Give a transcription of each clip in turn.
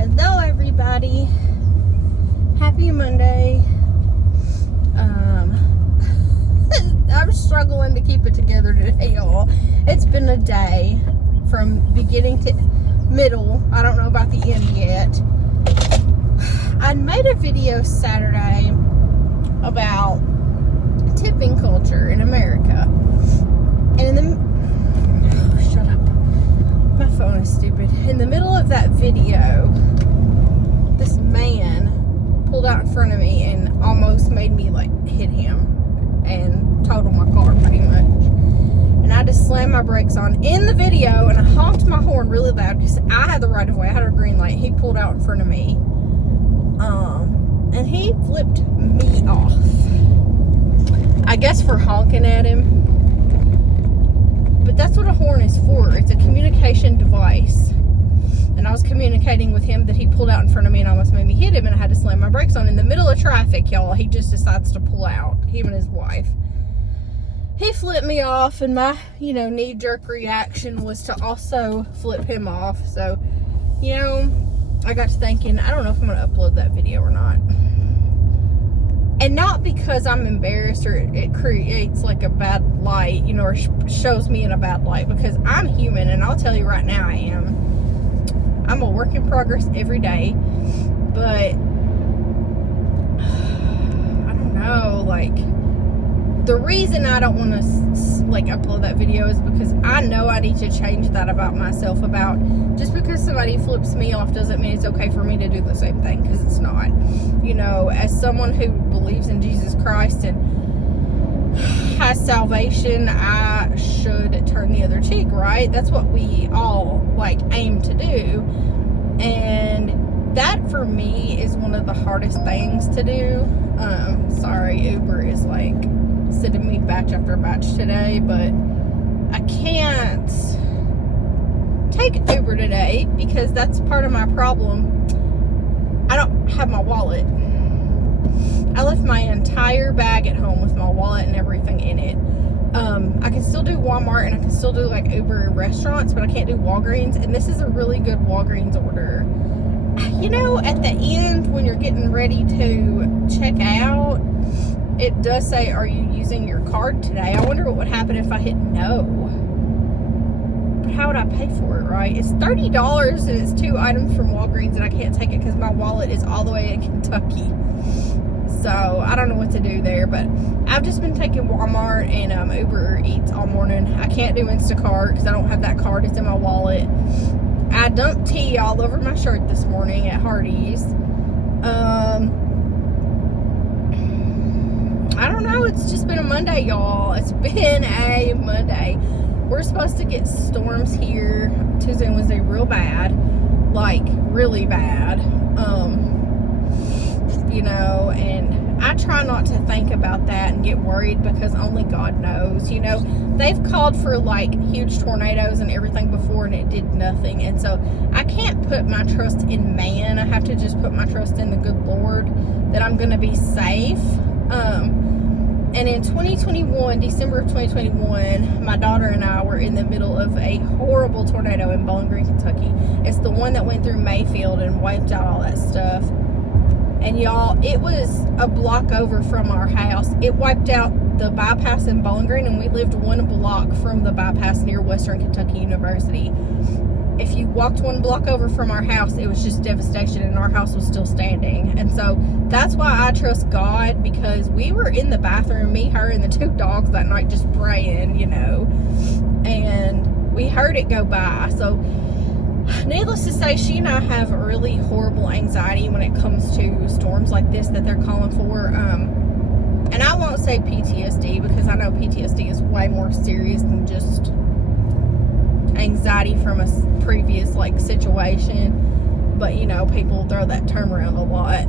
Hello everybody, happy Monday. I'm struggling to keep it together today, y'all. It's been a day from beginning to middle. I don't know about the end yet. I made a video Saturday about tipping culture in America, and shut up, my phone is stupid. In the middle of that video, this man pulled out in front of me and almost made me hit him and totaled my car pretty much. And I just slammed my brakes on in the video, and I honked my horn really loud because I had the right of way. I had a green light. He pulled out in front of me, and he flipped me off. I guess for honking at him. But that's what a horn is for. It's a communication device. And I was communicating with him that he pulled out in front of me and almost made me hit him, and I had to slam my brakes on in the middle of traffic, y'all. He just decides to pull out, him and his wife. He flipped me off, and my, knee-jerk reaction was to also flip him off. So, I got to thinking, I don't know if I'm going to upload that video or not. And not because I'm embarrassed or it creates a bad light, or shows me in a bad light, because I'm human, and I'll tell you right now I am. I'm a work in progress every day, but I don't know, the reason I don't want to upload that video is because I know I need to change that about myself. About just because somebody flips me off doesn't mean it's okay for me to do the same thing, because it's not. As someone who believes in Jesus Christ and has salvation, I should turn the other cheek, right? That's what we all aim to do. And that for me is one of the hardest things to do. Sorry, Uber is sending me batch after batch today, but I can't take Uber today because that's part of my problem. I don't have my wallet. I left my entire bag at home with my wallet and everything in it. I can still do Walmart and I can still do Uber restaurants, but I can't do Walgreens, and this is a really good Walgreens order. At the end when you're getting ready to check out, it does say, are you using your card today? I wonder what would happen if I hit no. But how would I pay for it, right? It's $30 and it's 2 items from Walgreens, and I can't take it because my wallet is all the way in Kentucky. So I don't know what to do there, but I've just been taking Walmart and Uber Eats all morning. I can't do Instacart because I don't have that card. It's in my wallet. I dumped tea all over my shirt this morning at Hardee's. I don't know. It's just been a Monday, y'all. It's been a Monday. We're supposed to get storms here Tuesday and Wednesday real bad. Really bad. And I try not to think about that and get worried because only God knows. They've called for huge tornadoes and everything before, and it did nothing. And so I can't put my trust in man. I have to just put my trust in the good Lord that I'm going to be safe. And in 2021, December of 2021, my daughter and I were in the middle of a horrible tornado in Bowling Green, Kentucky. It's the one that went through Mayfield and wiped out all that stuff. And y'all, it was a block over from our house. It wiped out the bypass in Bowling Green, and we lived 1 block from the bypass near Western Kentucky University. If you walked 1 block over from our house, it was just devastation, and our house was still standing. And so that's why I trust God, because we were in the bathroom, me, her, and the 2 dogs that night just praying, and we heard it go by. So needless to say, she and I have really horrible anxiety when it comes to storms like this that they're calling for. And I won't say PTSD, because I know PTSD is way more serious than just anxiety from a previous situation. But people throw that term around a lot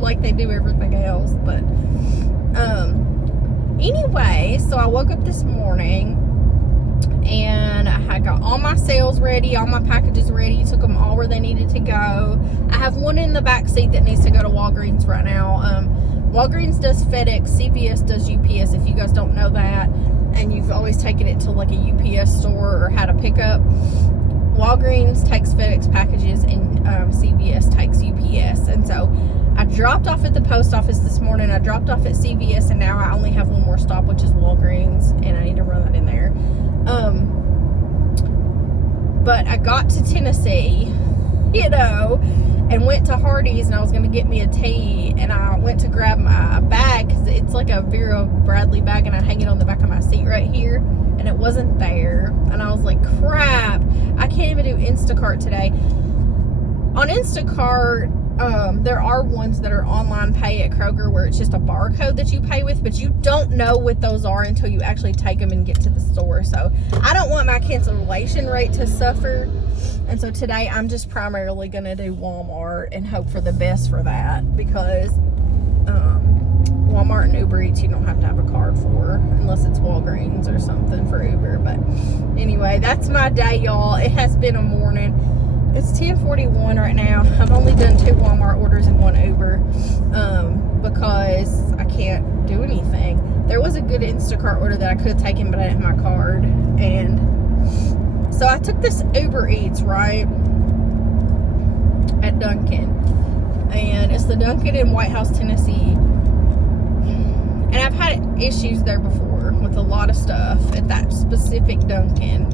like they do everything else. But anyway, so I woke up this morning and I got all my sales ready, all my packages ready, took them all where they needed to go. I have one in the back seat that needs to go to Walgreens right now. Walgreens does FedEx, CVS does UPS, if you guys don't know that, and you've always taken it to a UPS store or had a pickup. Walgreens takes FedEx packages and dropped off at the post office this morning. I dropped off at CVS, and now I only have one more stop, which is Walgreens, and I need to run that in there. But I got to Tennessee, and went to Hardee's, and I was going to get me a tea, and I went to grab my bag, because it's like a Vera Bradley bag, and I hang it on the back of my seat right here, and it wasn't there, and I was like, crap, I can't even do Instacart today. On Instacart, there are ones that are online pay at Kroger where it's just a barcode that you pay with, but you don't know what those are until you actually take them and get to the store. So I don't want my cancellation rate to suffer. And so today I'm just primarily going to do Walmart and hope for the best for that, because Walmart and Uber Eats you don't have to have a card for, unless it's Walgreens or something for Uber. But anyway, that's my day, y'all. It has been a morning. It's 10:41 right now. I've only done 2 Walmart orders and 1 Uber because I can't do anything. There was a good Instacart order that I could have taken, but I didn't have my card. And so I took this Uber Eats, right, at Duncan. And it's the Duncan in White House, Tennessee. And I've had issues there before with a lot of stuff at that specific Duncan.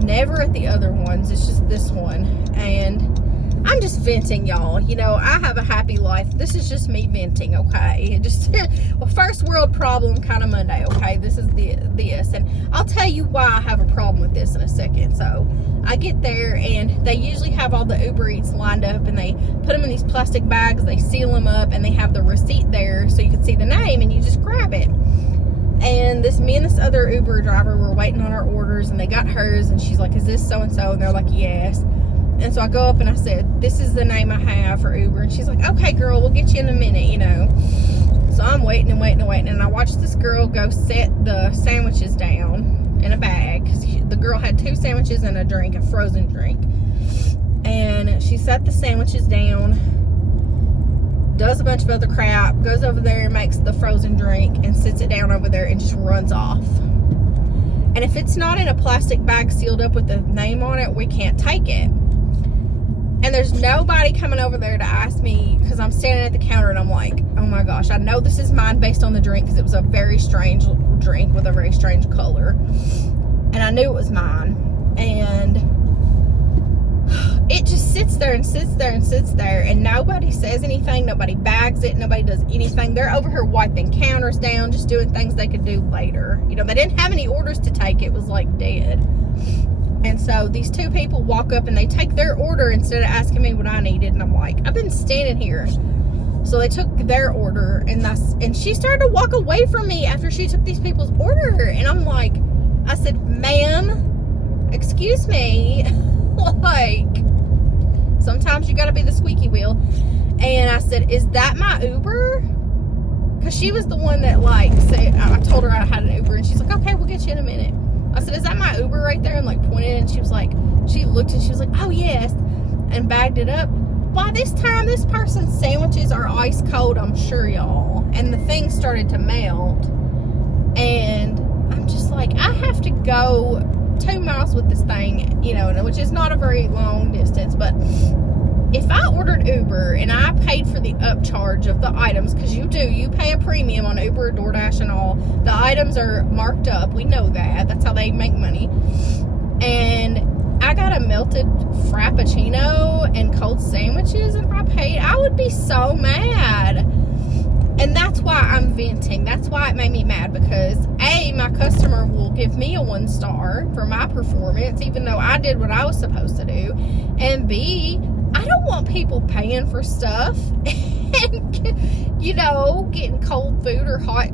Never at the other ones. It's just this one. And I'm just venting, y'all. I have a happy life. This is just me venting, okay? Just well, first world problem kind of Monday, okay? This is this. And I'll tell you why I have a problem with this in a second. So I get there, and they usually have all the Uber Eats lined up, and they put them in these plastic bags, they seal them up, and they have the receipt there so you can see the name, and you just grab it. And me and this other Uber driver were waiting on our orders, and they got hers, and she's like, is this so-and-so? And they're like, yes. And so I go up and I said, this is the name I have for Uber. And she's like, okay, girl, we'll get you in a minute, So I'm waiting and waiting and waiting. And I watched this girl go set the sandwiches down in a bag. The girl had 2 sandwiches and a drink, a frozen drink. And she set the sandwiches down, does a bunch of other crap, goes over there and makes the frozen drink and sits it down over there and just runs off. And if it's not in a plastic bag sealed up with the name on it, we can't take it. And there's nobody coming over there to ask me, because I'm standing at the counter and I'm like, oh my gosh, I know this is mine based on the drink, because it was a very strange drink with a very strange color. And I knew it was mine. And it just sits there and sits there and sits there, and nobody says anything, nobody bags it, nobody does anything. They're over here wiping counters down, just doing things they could do later. They didn't have any orders to take. It was like dead. And so these 2 people walk up and they take their order instead of asking me what I needed, and I'm like, I've been standing here. So they took their order, and she started to walk away from me after she took these people's order, and I'm like, I said, ma'am, excuse me. Like, sometimes you gotta be the squeaky wheel. And I said, is that my Uber? Because she was the one that said, I told her I had an Uber, and she's like, okay, we'll get you in a minute. I said, is that my Uber right there? And pointed, and she was like, she looked and she was like, oh yes, and bagged it up. By this time, this person's sandwiches are ice cold, I'm sure, y'all. And the thing started to melt. And I'm just like, I have to go 2 miles with this thing, which is not a very long distance. But if I ordered Uber and I paid for the upcharge of the items, because you pay a premium on Uber, DoorDash, and all, the items are marked up. We know that. That's how they make money. And I got a melted Frappuccino and cold sandwiches, and if I paid, I would be so mad. And that's why I'm venting. That's why it made me mad, because A, my customer will give me a 1 star for my performance, even though I did what I was supposed to do. And B, I don't want people paying for stuff and, getting cold food or hot,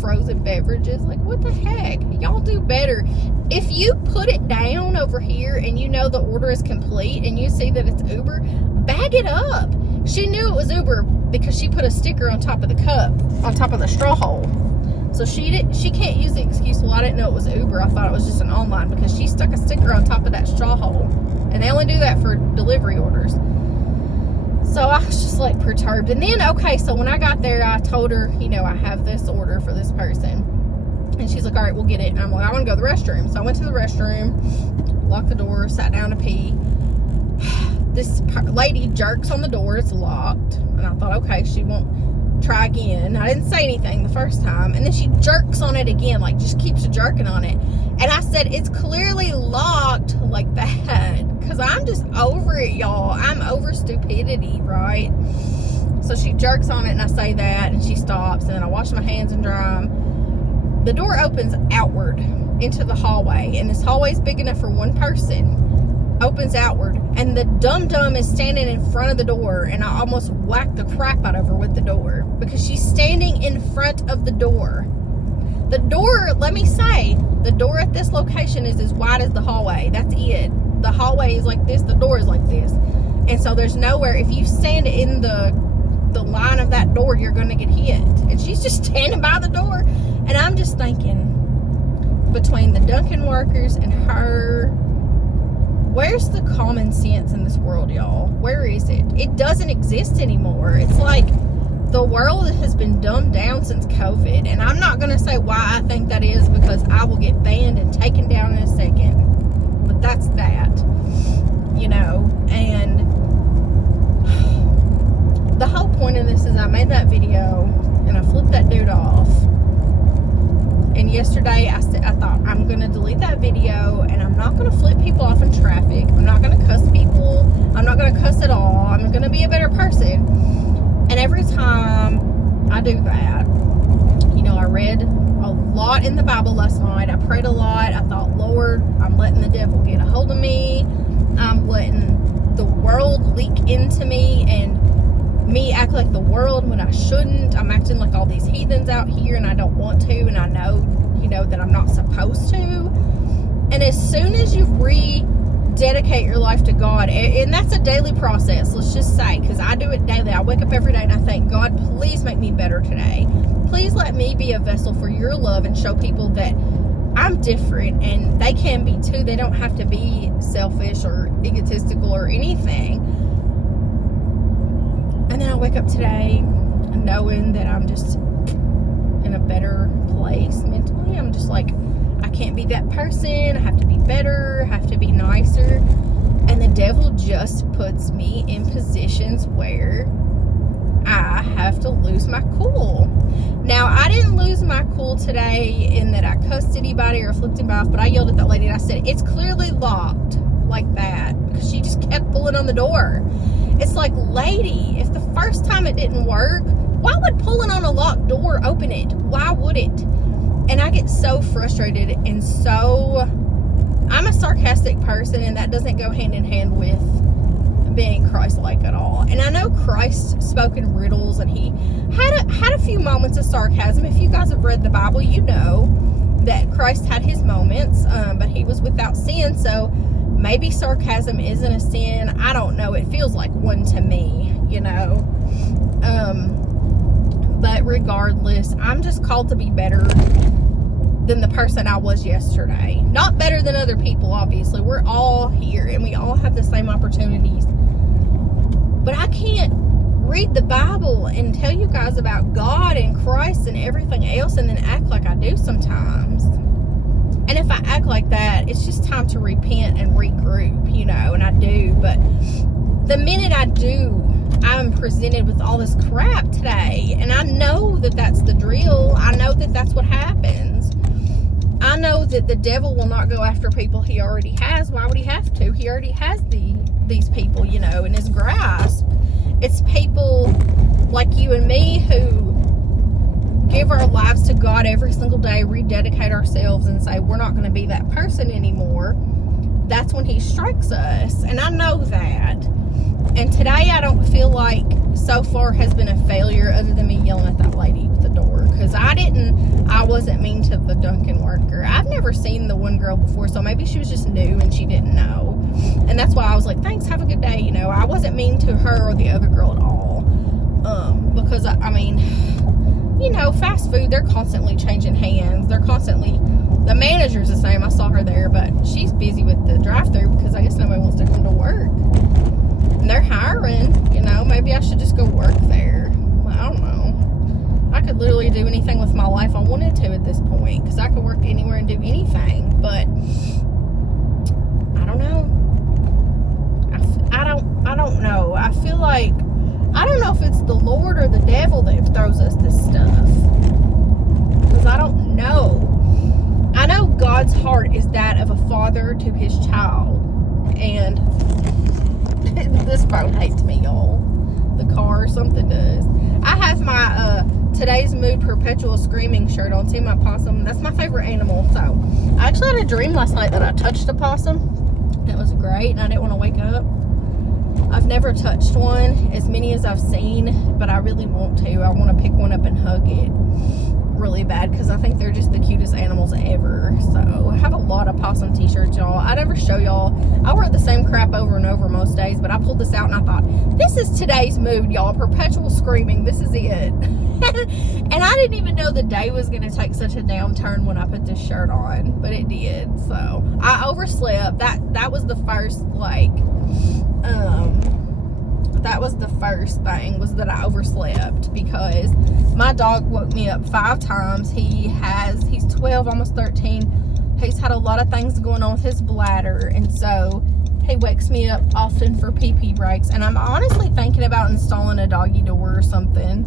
frozen beverages. Like, what the heck? Y'all do better. If you put it down over here and the order is complete and you see that it's Uber, bag it up. She knew it was Uber because she put a sticker on top of the cup, on top of the straw hole. So she can't use the excuse, well, I didn't know it was Uber. I thought it was just an online, because she stuck a sticker on top of that straw hole. And they only do that for delivery orders. So I was just perturbed. And then, so when I got there, I told her, I have this order for this person. And she's like, all right, we'll get it. And I'm like, I want to go to the restroom. So I went to the restroom, locked the door, sat down to pee. this lady jerks on the door. It's locked. And I thought, okay, she won't try again. I didn't say anything the first time. And then she jerks on it again, like just keeps jerking on it. And I said, it's clearly locked like that. Because I'm just over it, y'all. I'm over stupidity, right? So she jerks on it, and I say that, and she stops. And then I wash my hands and dry them. The door opens outward into the hallway. And this hallway is big enough for one person. Opens outward, and the dum-dum is standing in front of the door, and I almost whacked the crap out of her with the door because she's standing in front of the door. The door, let me say, the door at this location is as wide as the hallway. That's it. The hallway is like this, the door is like this. And so there's nowhere, if you stand in the line of that door, you're going to get hit. And she's just standing by the door, and I'm just thinking, between the Dunkin' workers and her, where's the common sense in this world, y'all? Where is it? It doesn't exist anymore. It's like the world has been dumbed down since COVID. And I'm not going to say why I think that is, because I will get banned and taken down in a second. But that's that. You know, and the whole point of this is I made that video and I flipped that dude off. And yesterday I thought, I'm going to delete that video, and I'm not going to flip people off in traffic. I'm not going to cuss people. I'm not going to cuss at all. I'm going to be a better person. And every time I do that, you know, I read a lot in the Bible last night. I prayed a lot. I thought, Lord, I'm letting the devil get a hold of me. I'm letting the world leak into me and me act like the world when I shouldn't. I'm acting like all these heathens out here, and I don't want to, and I know, you know, that I'm not supposed to. And as soon as you rededicate your life to God, and that's a daily process, let's just say, because I do it daily. I wake up every day and I think, God, please make me better today. Please let me be a vessel for your love and show people that I'm different and they can be too. They don't have to be selfish or egotistical or anything. And then I wake up today knowing that I'm just in a better place mentally. I'm just like, I can't be that person. I have to be better. I have to be nicer. And the devil just puts me in positions where I have to lose my cool. Now, I didn't lose my cool today in that I cussed anybody or flipped him off, but I yelled at that lady and I said, it's clearly locked like that. Because she just kept pulling on the door. It's like, lady, if the first time it didn't work, why would pulling on a locked door open it? Why would it? And I get so frustrated, and so I'm a sarcastic person, and that doesn't go hand in hand with being Christ-like at all. And I know Christ spoke in riddles, and he had a few moments of sarcasm. If you guys have read the Bible, you know that Christ had his moments, but he was without sin, so maybe sarcasm isn't a sin. I don't know. It feels like one to me, you know. But regardless, I'm just called to be better than the person I was yesterday. Not better than other people, obviously. We're all here and we all have the same opportunities. But I can't read the Bible and tell you guys about God and Christ and everything else and then act like I do sometimes. And if I act like that, it's just time to repent and regroup, you know, and I do. But the minute I do, I'm presented with all this crap today. And I know that that's the drill. I know that that's what happens. I know that the devil will not go after people he already has. Why would he have to? He already has these people, you know, in his grasp. It's people like you and me who give our lives to God every single day, rededicate ourselves and say we're not going to be that person anymore. That's when he strikes us. And I know that. And today I don't feel like so far has been a failure other than me yelling at that lady with the door. Because I wasn't mean to the Dunkin' worker. I've never seen the one girl before, so maybe she was just new and she didn't know. And that's why I was like, thanks, have a good day. You know, I wasn't mean to her or the other girl at all. Because, I mean, you know, fast food, they're constantly changing hands. The manager's the same. I saw her there, but she's busy with the drive-thru because I guess nobody wants to come to work. And they're hiring, you know, maybe I should just go work there. I don't know. I could literally do anything with my life I wanted to at this point because I could work anywhere and do anything, but I don't know. I like, I don't know if it's the Lord or the devil that throws us this stuff. Because I don't know. I know God's heart is that of a father to his child. And this phone hates me, y'all. The car, something does. I have my Today's Mood Perpetual Screaming shirt on. See my possum? That's my favorite animal. So, I actually had a dream last night that I touched a possum. It was great, and I didn't want to wake up. I've never touched one, as many as I've seen, but I really want to. I want to pick one up and hug it really bad because I think they're just the cutest animals ever. So I have a lot of possum t-shirts, y'all. I never show y'all. I wear the same crap over and over most days, but I pulled this out and I thought, this is today's mood, y'all. Perpetual screaming. This is it. And I didn't even know the day was going to take such a downturn when I put this shirt on, but it did. So I overslept. That was the first, like, that was the first thing, was that I overslept because my dog woke me up 5 times. He's 12, almost 13. He's had a lot of things going on with his bladder, and so he wakes me up often for pee-pee breaks. And I'm honestly thinking about installing a doggy door or something,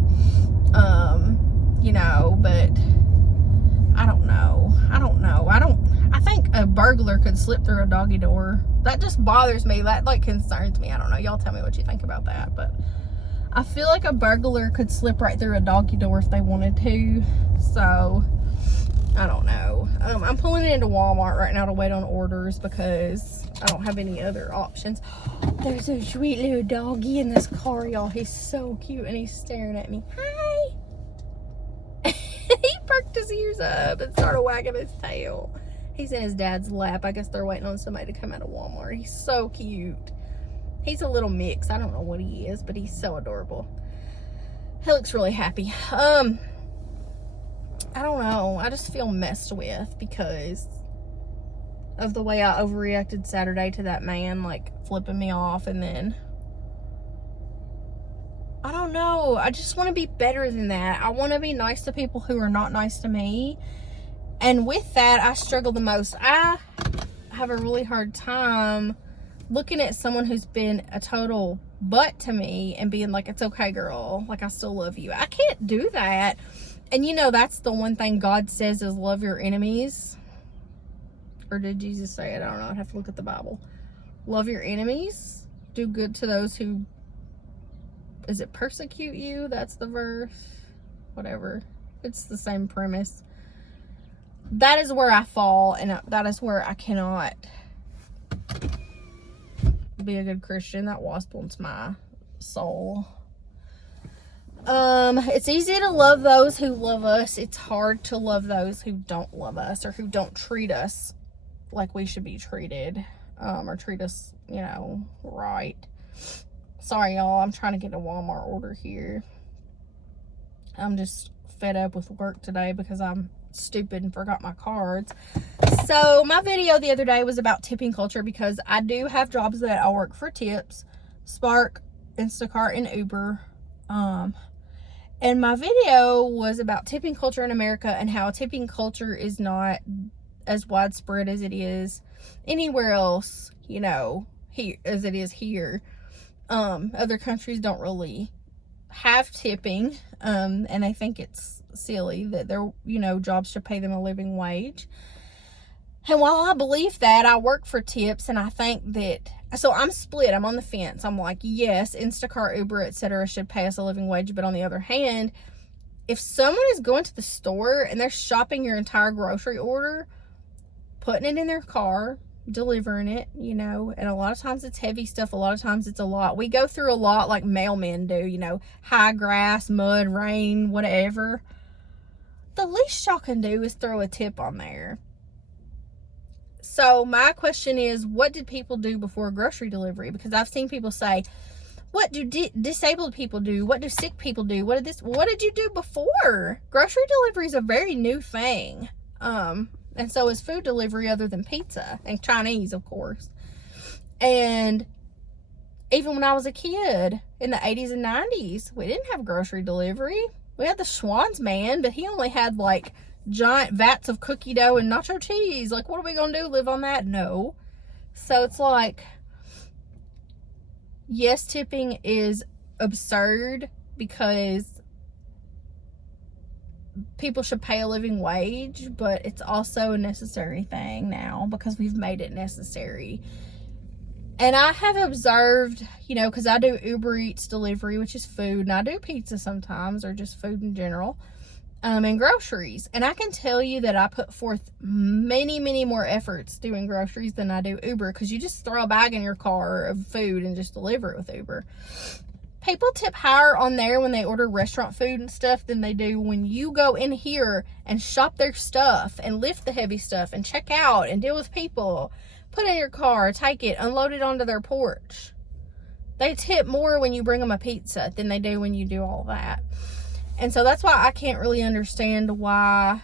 you know, but I don't know. I think a burglar could slip through a doggy door. That just bothers me. That, like, concerns me. I don't know. Y'all tell me what you think about that. But I feel like a burglar could slip right through a doggy door if they wanted to. So, I don't know. I'm pulling it into Walmart right now to wait on orders because I don't have any other options. There's a sweet little doggy in this car, y'all. He's so cute, and he's staring at me. Hi! He perked his ears up and started wagging his tail. He's in his dad's lap. I guess they're waiting on somebody to come out of Walmart. He's so cute. He's a little mix. I don't know what he is, but he's so adorable. He looks really happy. I don't know. I just feel messed with because of the way I overreacted Saturday to that man, like, flipping me off, and then I don't know. I just want to be better than that. I want to be nice to people who are not nice to me. And with that, I struggle the most. I have a really hard time looking at someone who's been a total butt to me and being like, it's okay, girl. Like, I still love you. I can't do that. And you know, that's the one thing God says is love your enemies. Or did Jesus say it? I don't know. I'd have to look at the Bible. Love your enemies. Do good to those who, is it persecute you? That's the verse. Whatever. It's the same premise. That is where I fall, and that is where I cannot be a good Christian. That wasp wants my soul. It's easy to love those who love us. It's hard to love those who don't love us or who don't treat us like we should be treated, or treat us, you know, right. Sorry, y'all. I'm trying to get a Walmart order here. I'm just fed up with work today because I'm stupid and forgot my cards. So my video the other day was about tipping culture because I do have jobs that I work for tips, Spark, Instacart, and Uber. And my video was about tipping culture in America and how tipping culture is not as widespread as it is anywhere else, you know, here as it is here. Other countries don't really have tipping, and they think it's silly that their, you know, jobs should pay them a living wage. And while I believe that, I work for tips, and I think that, so I'm split. I'm on the fence. I'm like, yes, Instacart, Uber, etc. should pay us a living wage, but on the other hand, if someone is going to the store and they're shopping your entire grocery order, putting it in their car, delivering it, you know, and a lot of times it's heavy stuff, a lot of times it's a lot. We go through a lot like mailmen do, you know, high grass, mud, rain, whatever. The least y'all can do is throw a tip on there. So my question is, what did people do before grocery delivery? Because I've seen people say, what do disabled people do? What do sick people do? What did you do before? Grocery delivery is a very new thing. And so is food delivery, other than pizza and Chinese, of course. And even when I was a kid in the 80s and 90s, we didn't have grocery delivery. We had the Schwann's man, but he only had like giant vats of cookie dough and nacho cheese. Like, what are we gonna do? Live on that? No. So it's like, yes, tipping is absurd because people should pay a living wage, but it's also a necessary thing now because we've made it necessary. And I have observed, you know, because I do Uber Eats delivery, which is food, and I do pizza sometimes, or just food in general, and groceries. And I can tell you that I put forth many, many more efforts doing groceries than I do Uber, because you just throw a bag in your car of food and just deliver it with Uber. People tip higher on there when they order restaurant food and stuff than they do when you go in here and shop their stuff and lift the heavy stuff and check out and deal with people. Put in your car, take it, unload it onto their porch. They tip more when you bring them a pizza than they do when you do all that. And so that's why I can't really understand why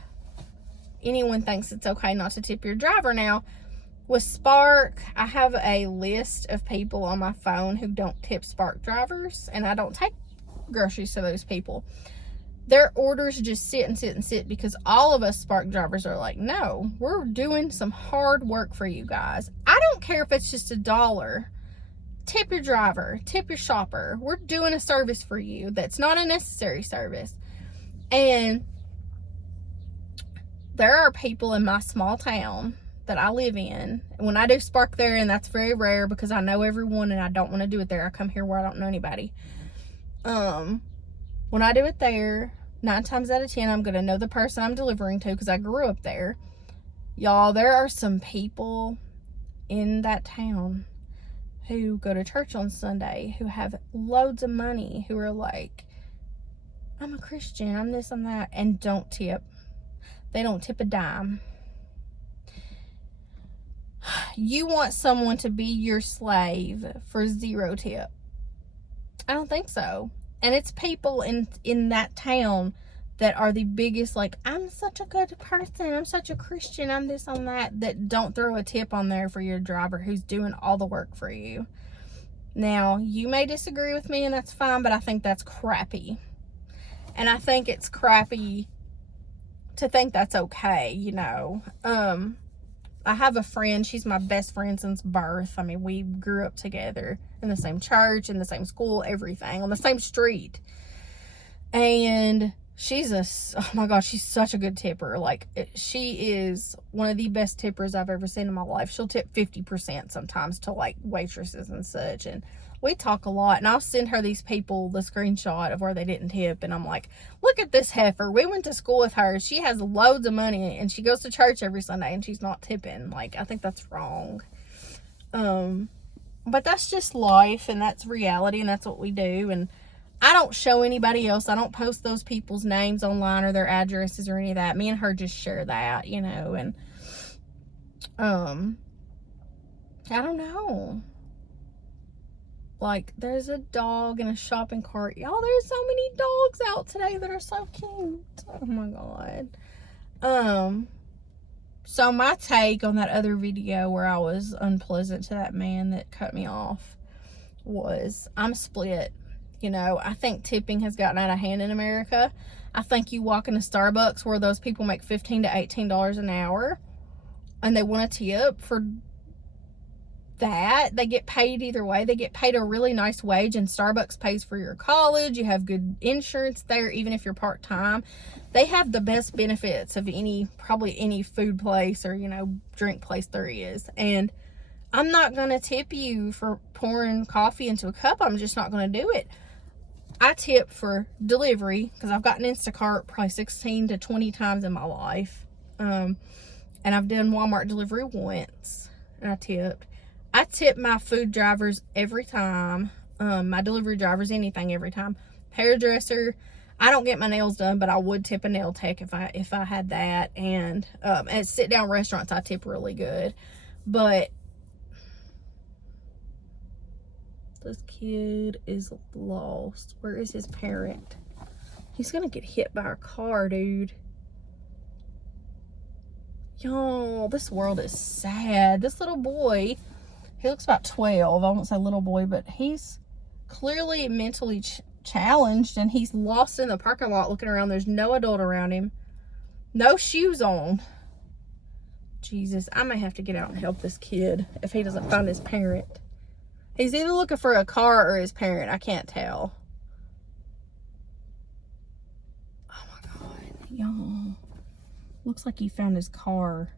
anyone thinks it's okay not to tip your driver. Now, with Spark, I have a list of people on my phone who don't tip Spark drivers, and I don't take groceries to those people. Their orders just sit and sit and sit because all of us Spark drivers are like, no, we're doing some hard work for you guys. I don't care if it's just $1. Tip your driver, tip your shopper. We're doing a service for you that's not a necessary service. And there are people in my small town that I live in. When I do Spark there, and that's very rare because I know everyone and I don't want to do it there. I come here where I don't know anybody. When I do it there, 9 times out of 10, I'm going to know the person I'm delivering to because I grew up there. Y'all, there are some people in that town who go to church on Sunday, who have loads of money, who are like, I'm a Christian, I'm this, I'm that, and don't tip. They don't tip a dime. You want someone to be your slave for 0 tip? I don't think so. And it's people in that town that are the biggest, like, I'm such a good person, I'm such a Christian, I'm this, I'm that don't throw a tip on there for your driver who's doing all the work for you. Now, you may disagree with me, and that's fine, but I think that's crappy. And I think it's crappy to think that's okay, you know. I have a friend, she's my best friend since birth. I mean, we grew up together in the same church, in the same school, everything, on the same street. And she's oh my gosh, she's such a good tipper. Like, she is one of the best tippers I've ever seen in my life. She'll tip 50% sometimes to, like, waitresses and such. And we talk a lot, and I'll send her these people the screenshot of where they didn't tip, and I'm like, look at this heifer. We went to school with her. She has loads of money, and she goes to church every Sunday, and she's not tipping. Like, I think that's wrong. But that's just life, and that's reality, and that's what we do. And I don't show anybody else. I don't post those people's names online or their addresses or any of that. Me and her just share that, you know. And I don't know. Like, there's a dog in a shopping cart. Y'all, there's so many dogs out today that are so cute. Oh my God. So my take on that other video where I was unpleasant to that man that cut me off was, I'm split. You know, I think tipping has gotten out of hand in America. I think you walk into Starbucks where those people make $15 to $18 an hour and they want a tip for that. They get paid either way. They get paid a really nice wage, and Starbucks pays for your college. You have good insurance there, even if you're part-time. They have the best benefits of probably any food place or, you know, drink place there is. And I'm not going to tip you for pouring coffee into a cup. I'm just not going to do it. I tip for delivery because I've gotten Instacart probably 16 to 20 times in my life. And I've done Walmart delivery once, and I tipped. I tip my food drivers every time. My delivery drivers, anything, every time. Hairdresser, I don't get my nails done, but I would tip a nail tech if I had that. And at sit-down restaurants, I tip really good. But this kid is lost. Where is his parent? He's gonna get hit by a car, dude. Y'all, this world is sad. This little boy, he looks about 12. I won't say little boy, but he's clearly mentally challenged, and he's lost in the parking lot looking around. There's no adult around him. No shoes on. Jesus, I may have to get out and help this kid if he doesn't find his parent. He's either looking for a car or his parent. I can't tell. Oh my God, y'all. Looks like he found his car.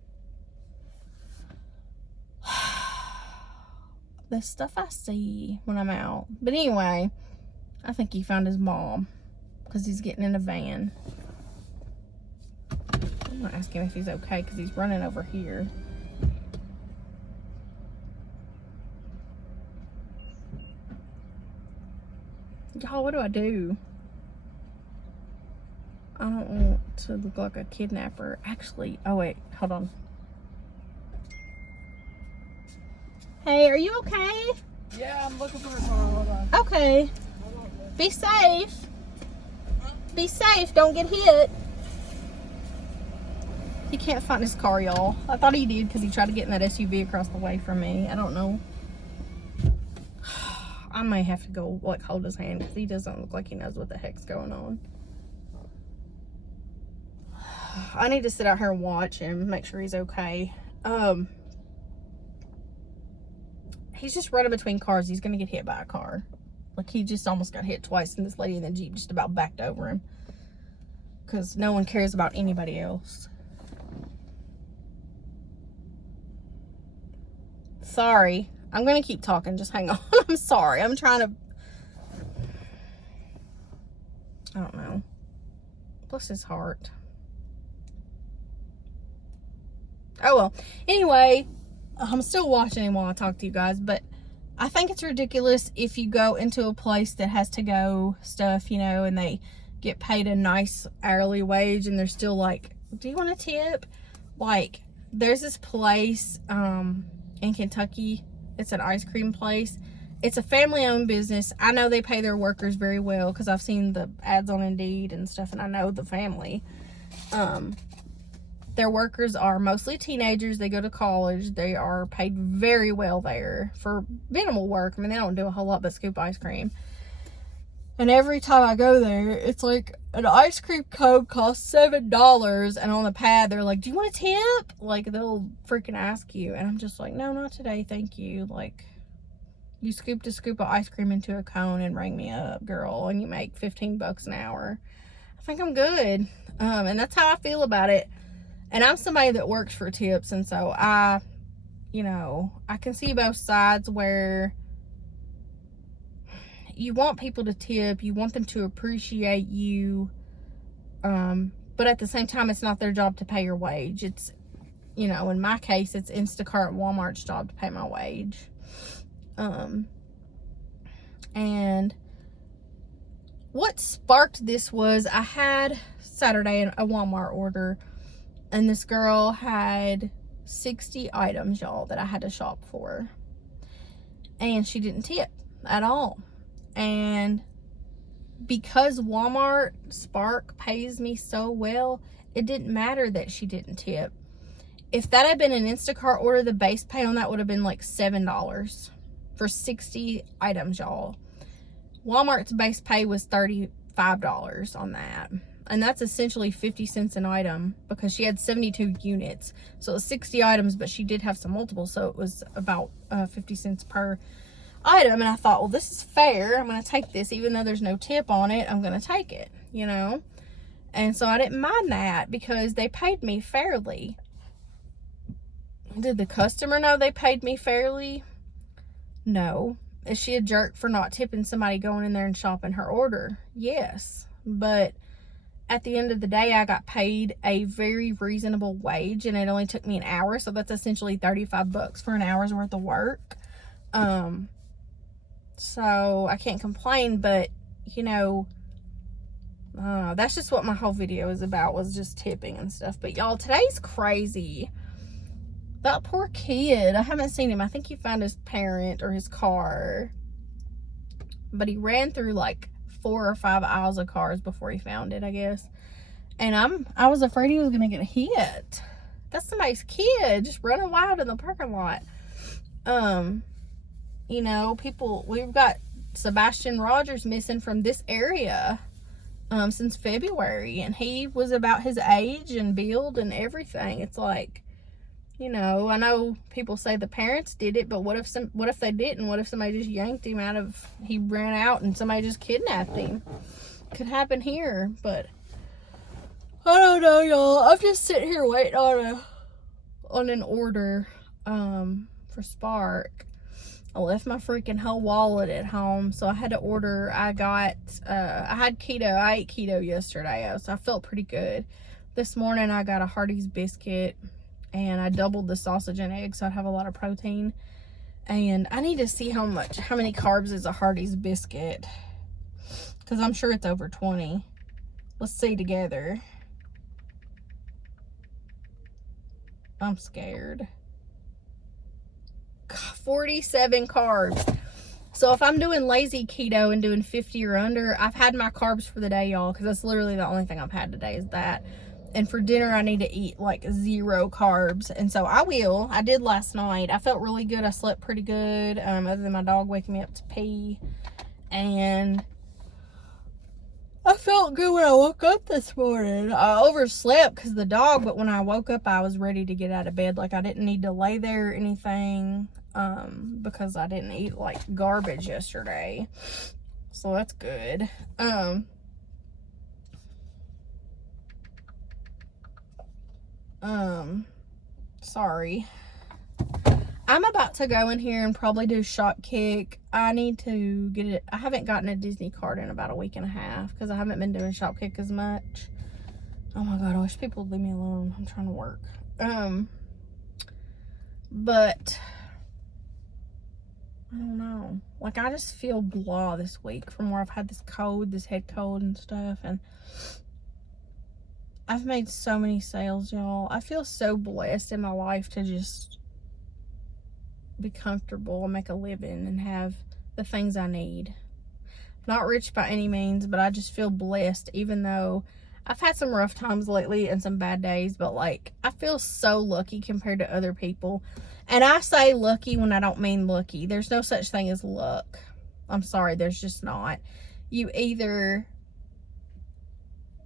The stuff I see when I'm out. But anyway, I think he found his mom because he's getting in a van. I'm gonna ask him if he's okay because he's running over here. Y'all, what do I do? I don't want to look like a kidnapper. Actually, oh wait, hold on. Hey, are you okay? Yeah, I'm looking for a car. Hold on. Okay. Be safe. Be safe. Don't get hit. He can't find his car, y'all. I thought he did because he tried to get in that SUV across the way from me. I don't know. I may have to go like hold his hand because he doesn't look like he knows what the heck's going on. I need to sit out here and watch him, make sure he's okay. He's just running between cars. He's gonna get hit by a car. Like, he just almost got hit twice, and this lady in the Jeep just about backed over him because no one cares about anybody else. Sorry. I'm gonna keep talking. Just hang on. I'm sorry. I'm trying to... I don't know. Bless his heart. Oh, well. Anyway, I'm still watching him while I talk to you guys, but I think it's ridiculous if you go into a place that has to-go stuff, you know, and they get paid a nice hourly wage, and they're still like, do you want a tip? Like, there's this place in Kentucky. It's an ice cream place. It's a family-owned business. I know they pay their workers very well because I've seen the ads on Indeed and stuff, and I know the family. Their workers are mostly teenagers. They go to college. They are paid very well there for minimal work. I mean, they don't do a whole lot but scoop ice cream. And every time I go there, it's like an ice cream cone costs $7. And on the pad, they're like, do you want a tip? Like, they'll freaking ask you. And I'm just like, no, not today. Thank you. Like, you scooped a scoop of ice cream into a cone and rang me up, girl. And you make $15 an hour. I think I'm good. And that's how I feel about it. And I'm somebody that works for tips. And so I can see both sides where you want people to tip, you want them to appreciate you, but at the same time, it's not their job to pay your wage. It's, in my case, it's Instacart and Walmart's job to pay my wage. And what sparked this was I had Saturday a Walmart order, and this girl had 60 items, y'all, that I had to shop for, and she didn't tip at all. And because Walmart Spark pays me so well, it didn't matter that she didn't tip. If that had been an Instacart order, the base pay on that would have been like $7 for 60 items, y'all. Walmart's base pay was $35 on that. And that's essentially 50 cents an item because she had 72 units. So it was 60 items, but she did have some multiples. So it was about 50 cents per item. And I thought, well, this is fair. I'm going to take this. Even though there's no tip on it, I'm going to take it, And so I didn't mind that because they paid me fairly. Did the customer know they paid me fairly? No. Is she a jerk for not tipping somebody going in there and shopping her order? Yes. But at the end of the day, I got paid a very reasonable wage, and it only took me an hour. So that's essentially $35 for an hour's worth of work. So I can't complain, but that's just what my whole video is about, was just tipping and stuff. But y'all, today's crazy. That poor kid, I haven't seen him. I think he found his parent or his car, but he ran through like 4 or 5 aisles of cars before he found it, I guess. And I was afraid he was gonna get hit. That's somebody's kid just running wild in the parking lot. We've got Sebastian Rogers missing from this area since February, and he was about his age and build and everything. It's like, You know, I know people say the parents did it, but what if they didn't? What if somebody just yanked him out of, he ran out and somebody just kidnapped him? Could happen here, but I don't know, y'all. I'm just sitting here waiting on an order for Spark. I left my freaking whole wallet at home, so I had to order. I had keto. I ate keto yesterday, so I felt pretty good. This morning I got a Hardee's biscuit, and I doubled the sausage and egg, so I'd have a lot of protein. And I need to see how many carbs is a Hardee's biscuit, because I'm sure it's over 20. Let's see together. I'm scared. 47 carbs. So if I'm doing lazy keto and doing 50 or under, I've had my carbs for the day, y'all, because that's literally the only thing I've had today is that. And for dinner, I need to eat like 0 carbs. And so I will. I did last night. I felt really good. I slept pretty good, other than my dog waking me up to pee. And I felt good when I woke up this morning. I overslept because of the dog, but when I woke up, I was ready to get out of bed. Like, I didn't need to lay there or anything, because I didn't eat like garbage yesterday. So that's good. Sorry. I'm about to go in here and probably do Shopkick. I need to get it. I haven't gotten a Disney card in about a week and a half because I haven't been doing Shopkick as much. Oh my God, I wish people would leave me alone. I'm trying to work. But I don't know. Like, I just feel blah this week from where I've had this head cold and stuff. And I've made so many sales, y'all. I feel so blessed in my life to just be comfortable and make a living and have the things I need. Not rich by any means, but I just feel blessed, even though I've had some rough times lately and some bad days, but like, I feel so lucky compared to other people. And I say lucky when I don't mean lucky. There's no such thing as luck. I'm sorry, there's just not. You either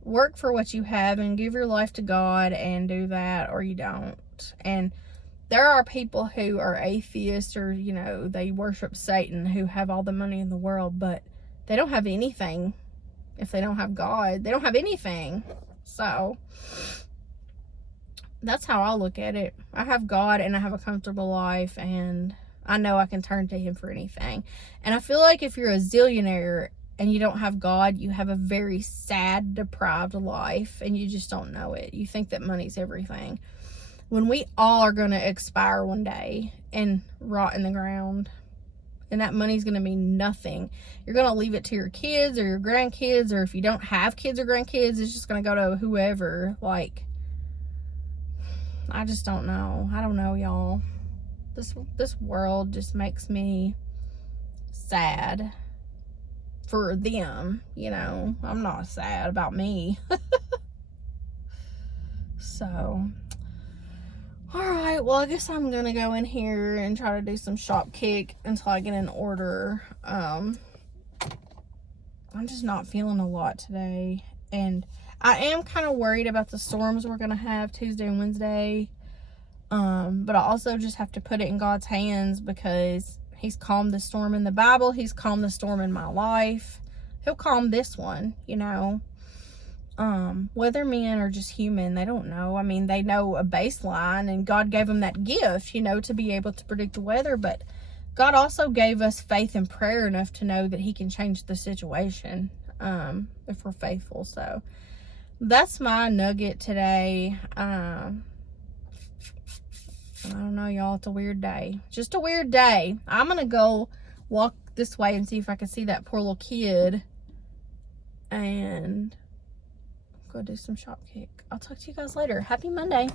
work for what you have and give your life to God and do that, or you don't. And there are people who are atheists, or, you know, they worship Satan, who have all the money in the world, but they don't have anything. If they don't have God, they don't have anything. So that's how I look at it. I have God and I have a comfortable life, and I know I can turn to him for anything. And I feel like if you're a zillionaire and you don't have God, you have a very sad, deprived life, and you just don't know it. You think that money's everything. When we all are going to expire one day and rot in the ground, and that money's going to mean nothing. You're going to leave it to your kids or your grandkids, or if you don't have kids or grandkids, it's just going to go to whoever. Like, I just don't know. I don't know, y'all. This world just makes me sad for them, you know. I'm not sad about me. So, alright, well, I guess I'm gonna go in here and try to do some Shopkick until I get an order. I'm just not feeling a lot today, and I am kind of worried about the storms we're gonna have Tuesday and Wednesday. But I also just have to put it in God's hands, because he's calmed the storm in the Bible. He's calmed the storm in my life. He'll calm this one, you know. Weathermen are just human. They don't know. I mean, they know a baseline, and God gave them that gift, you know, to be able to predict the weather. But God also gave us faith and prayer enough to know that he can change the situation, if we're faithful. So that's my nugget today. I don't know, y'all. It's a weird day. Just a weird day. I'm going to go walk this way and see if I can see that poor little kid. And go do some Shopkick. I'll talk to you guys later. Happy Monday.